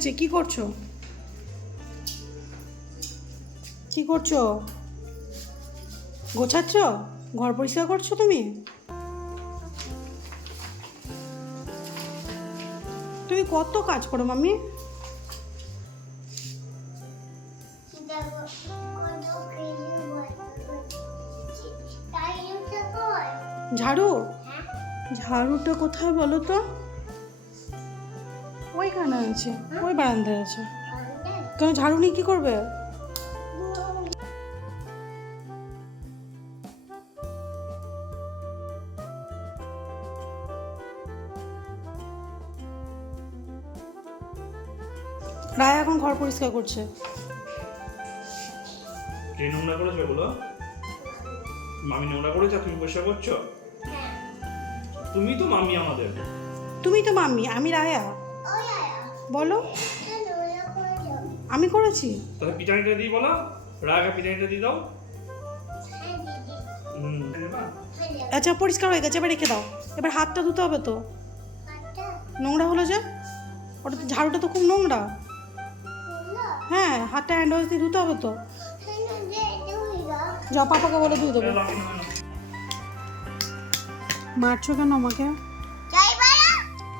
হয়েছে? কি করছো? কি করছো? গোছাচ্ছ? ঘর পরিষ্কার করছো তুমি? তুমি কত কাজ করো মাম্মি? ঝাড়ু? ঝাড়ুটা কোথায় বলো তো? ওইখানে আছে, ওই বারান্দায় আছে। কেন ঝাড়ু নিয়ে কি করবে? রায় এখন ঘর পরিষ্কার করছে। কে নোংরা করেছে বলো? মামি নোংরা করেছে তুমি পরিষ্কার করছো? তুমি তো মামি আমাদের। তুমি তো মাম্মি, আমি রায়া। বলো। আমি করেছি। তাহলে পিটানিটা দিই বলো, রাগা পিটানিটা দিয়ে দাও। আচ্ছা পরিষ্কার হয়ে গেছে, এবার রেখে দাও। এবার হাতটা ধুতে হবে তো, নোংরা হলো যে। ওটা তো ঝাড়ুটা তো খুব নোংরা। হ্যাঁ, হাতটা হ্যান্ড ওয়াশ দিয়ে ধুতে হবে তো। যাও পাপাকে বলে ধুয়ে দেবো। মারছো কেন আমাকে?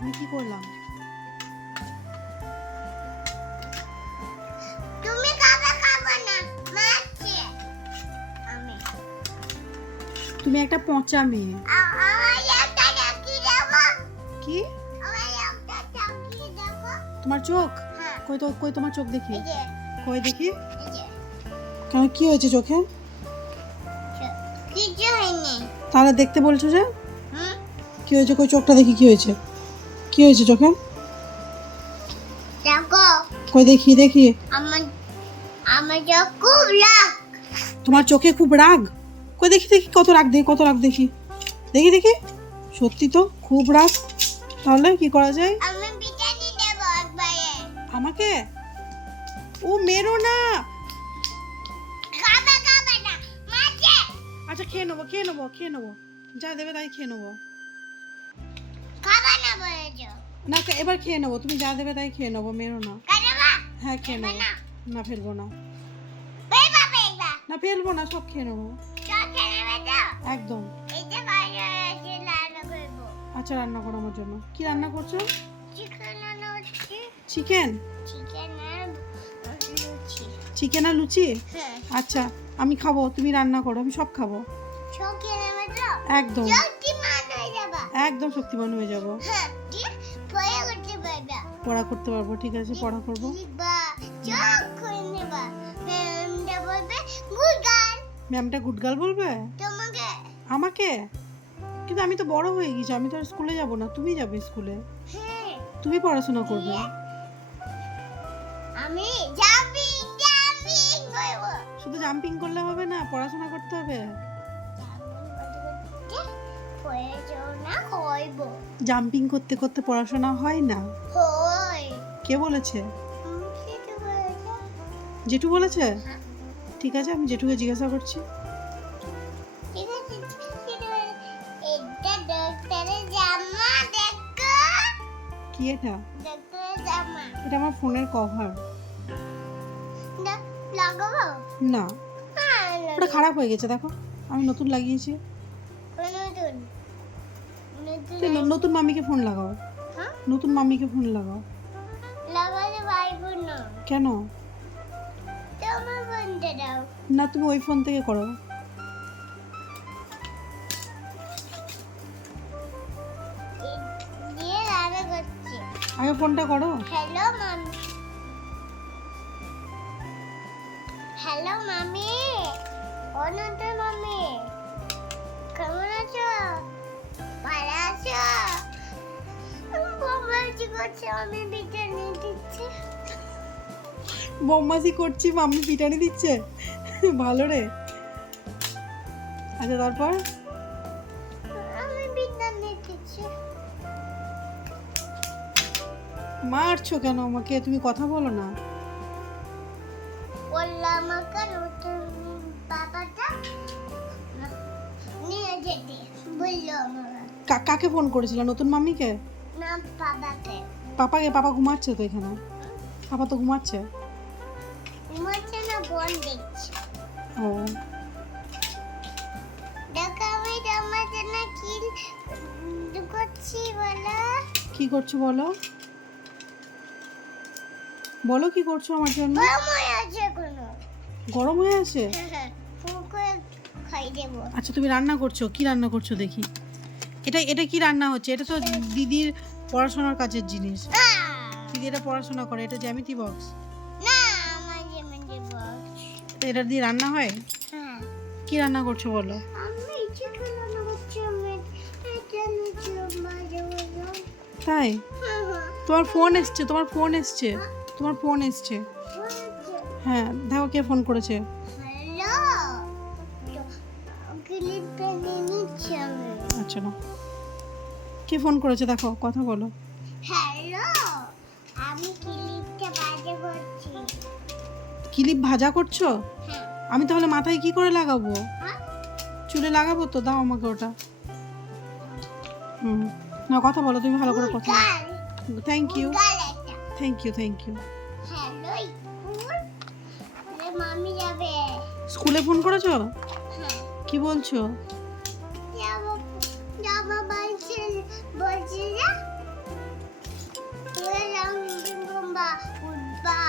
আমি কি করলাম? তুমি একটা পচা মেয়ে। কি? তোমার চোখ? কই তোমার চোখ দেখি। কই দেখি। কেন কি হয়েছে চোখে? তাহলে দেখতে বলছো যে? কি হয়েছে? কই চোখটা দেখি, কি হয়েছে? কি হয়েছে চোখে? কই দেখি দেখি। তোমার চোখে খুব রাগ? কই দেখি দেখি, কত রাগ দেখি, কত রাগ দেখি। দেখি দেখি, সত্যি তো খুব রাগ। তাহলে কি করা যায়? আমাকে? ও মেরো না। আচ্ছা খেয়ে নেবো, খেয়ে নেবো, খেয়ে নেবো। যা দেবে তাই খেয়ে নেবো। না এবার খেয়ে নেবো, তুমি যা দেবে তাই খেয়ে নেবো, মেরো না। হ্যাঁ খেয়ে নেবো। না ফেলবো না। না ফেলবো না, সব খেয়ে নেবো একদম। আচ্ছা রান্না করো আমার জন্য। কি রান্না করছো? চিকেন? চিকেন আর লুচি? আচ্ছা আমি খাবো, তুমি রান্না করো, আমি সব খাবো। একদম একদম শক্তিমান হয়ে যাবো। পড়া করতে পারবো, ঠিক আছে পড়া করবো। ম্যামটা গুড গার্ল বলবে আমাকে? কিন্তু আমি তো বড় হয়ে গেছি, আমি তো আর স্কুলে যাব না, তুমি যাবে স্কুলে। তুমি পড়াশোনা করবে। শুধু জাম্পিং করলে হবে না, পড়াশোনা করতে হবে। জাম্পিং করতে করতে পড়াশোনা হয় না। কে বলেছে? জেঠু বলেছে? ঠিক আছে আমি জেঠুকে জিজ্ঞাসা করছি। কি এটা? এটা আমার ফোনের কভার। না ওটা খারাপ হয়ে গেছে, দেখো আমি নতুন লাগিয়েছি। নতুন মাম্মিকে ফোন লাগাও। নতুন মাম্মিকে ফোন লাগাও। কেন? না তুমি ওই ফোন থেকে করো। আগে ফোনটা করো। হ্যালো মামি, ও নতুন মামি, কেমন আছো? ভালো আছো? বদমাইশি করছে, আমি বিরিয়ানি দিচ্ছি। বদমাইশি করছি, মাম্মি পিটানি দিচ্ছে? ভালো রে। আচ্ছা তারপর? আমি বিরিয়ানি দিচ্ছি। মারছো কেন আমাকে? তুমি কথা বলো না। বললাম আমাকে নতুন বাবাটা নিয়ে যেতে বললো আমাকে। কাকে ফোন করেছিল? নতুন মাম্মিকে? না বাবাকে। পাপাকে? পাপা ঘুমাচ্ছে তো এখানে। পাপা তো ঘুমাচ্ছে। ঘুমাচ্ছে না, বোন দেখছে। ও দেখো আমি তোমার জন্য কি করছি বলো। কি করছো বলো, বলো কি করছো আমার জন্য? গরম হয়ে আছে এখনো। গরম হয়ে আছে? ফুলকে খাই দেবো। আচ্ছা তুমি রান্না করছো, কি রান্না করছো দেখি? এটা এটা কি রান্না হচ্ছে? এটা তো দিদির পড়াশোনার কাজের জিনিস। দিদি এটা পড়াশোনা করে, এটা জ্যামিতি বক্স। না, আমার যেমন দেবো। এটা দিয়ে রান্না হয়? হ্যাঁ, কি রান্না করছো বলো? আমি ইচ্ছে করলাম হচ্ছে আমি এটা নিচে মাঝে বললাম। তাই? তোমার ফোন এসছে, তোমার ফোন এসছে, তোমার ফোন এসছে। হ্যাঁ দেখো কে ফোন করেছে। হ্যালো, ক্লিপটা নিয়ে নিচ্ছি আমি। আচ্ছা না, কে ফোন করেছে দেখো, কথা বলো। হ্যালো, আমি ক্লিপটা বাজে করছি। ক্লিপ ভাজা করছো? হ্যাঁ। আমি তাহলে মাথায় কি করে লাগাবো? হ্যাঁ? চুলে লাগাবো তো, দাও আমাকে ওটা। না কথা বলো তুমি, ভালো করে কথা গাল, থ্যাংক ইউ, গাল একটা। Thank you, thank you. Hello, school. আরে মামি যাবে। স্কুলে ফোন করেছো? হ্যাঁ। কি বলছো? যাবো, যাবো বলছে, বলছে যে বললাম বুম্বা উঠবা,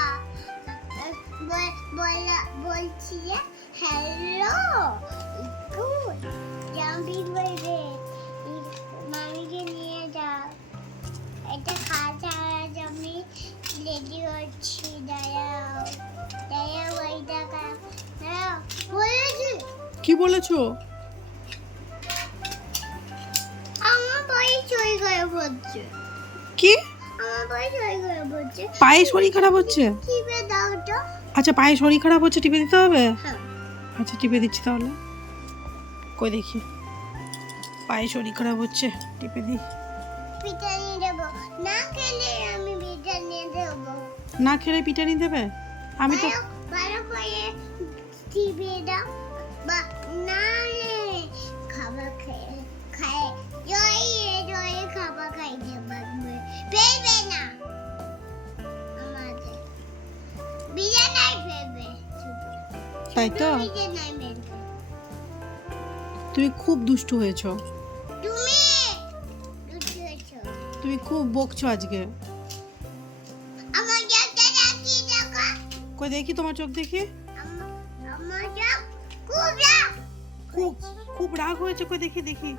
বলছি যে হ্যালো গুড জাম্পি বলবে মামিকে নিয়ে যাও। এটা খাওয়া আমি রেডি হচ্ছি, দাঁড়াও দাঁড়াও ওই টাকা দাঁড়াও বলেছি। কি বলেছো? আমার পায়ে চই করে পড়ছে। কি? আমার পায়ে চই করে পড়ছে। পায়ে শরীর খারাপ হচ্ছে? টিপে দাও তো। আচ্ছা পায়ে শরীর খারাপ হচ্ছে, টিপে দিতে হবে? হ্যাঁ। আচ্ছা টিপে দিচ্ছি তাহলে, কই দেখি। পায়ে শরীর খারাপ হচ্ছে, টিপে দিই। পিঠা নিয়ে দেবো, না খেলে আমি পিঠা নিয়ে দেবো। না খেলে পিটানি দেবে? আমি তো ভালো করে টিপে দাও, বা নালে খাবার খায় জয়ে খাবার খাইতে পারবে, ফেলবে না আমাদের বিরিয়ানি ফেলবে শুধু। তাই তো? বিরিয়ানি ফেলবে। তুমি খুব দুষ্টু হয়েছো, তুমি দুষ্টু হয়েছো। তুমি খুব বকছো আজকে। আমার চোখটা রাখি দেখো। কই দেখি তোমার চোখ দেখি। আমার চোখ খুব রাগ। খুব খুব রাগ হয়েছে, কই দেখি দেখি।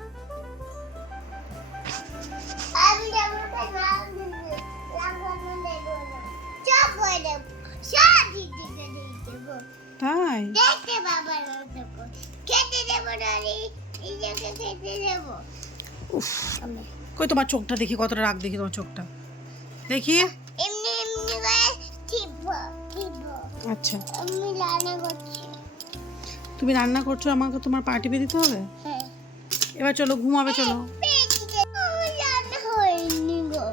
আমি তোমাকে রাগ দেবো, রাগানো দেবো না। চোখ করে দেবো, সব দিদিকে দিয়ে দেবো। তাই? দেখতে বাবার মতো খেতে দেবো না, নিজেকে খেতে দেবো। উফ, কই তোমার চোখটা দেখি, কতটা রাগ দেখি তোমার চোখটা দেখি। এমনি এমনি করে টিপবো। আচ্ছা আমি রান্না করছি। তুমি রান্না করছো, আমাকে তোমার পা টিপে দিতে হবে? হ্যাঁ। এবার চলো ঘুমাবে, চলো। আমার রান্না হয়নি গো,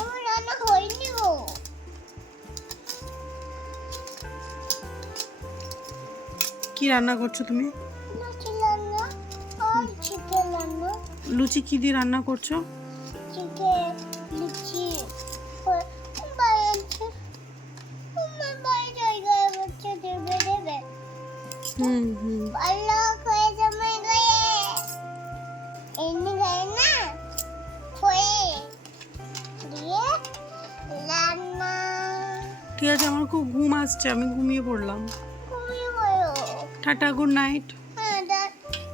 আমার রান্না হয়নি গো। কি রান্না করছো তুমি? মাছের রান্না আর চিকেন রান্না। লুচি কি দিয়ে রান্না করছো? চিকেন লুচি বাড়ছে, আমার বাড়ি জায়গায় হচ্ছে দেবে দেবে। হুম ভালো করে জমে গয়ে এমনি গায়ে না হয়ে দিয়ে রান্না। ঠিক আছে, আমার খুব ঘুম আসছে, আমি ঘুমিয়ে পড়লাম। ঘুমিয়ে পড়ো। Tata, good night. হ্যাঁ,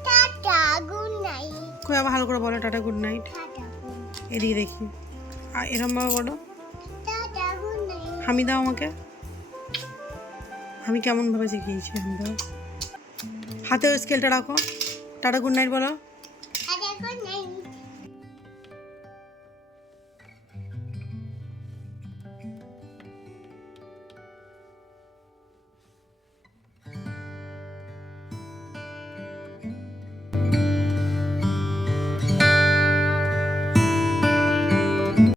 টাটা গুড নাইট। কই আবার ভালো করে বলো, tata good night. Tata good night. এদিকে দেখি, এরম ভাবে বলো। Tata good night. হামি দাও আমাকে। আমি কেমন ভাবে শিখিয়েছি, হামি দাও। হাতে স্কেলটা রাখো, টাটা গুড নাইট বলো।